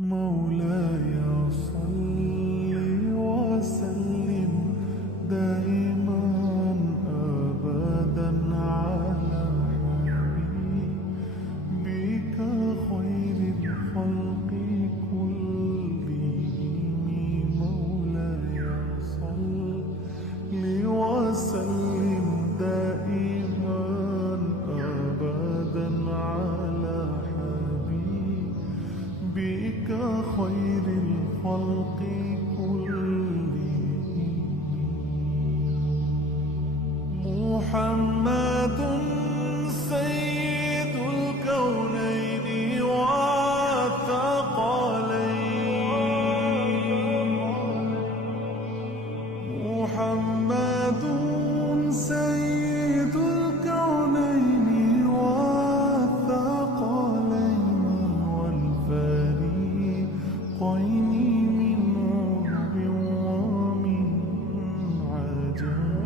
مولاي صل وسلم دائما أبدا على حبيبك خير الخلق كلهم. مولاي صل وسلم دائما أبدا على بك خير الخلق كلهم. محمد سيد الكونين والثقلين. محمد سيد الكونين والثقلين والفريقين من عرب ومن عجم.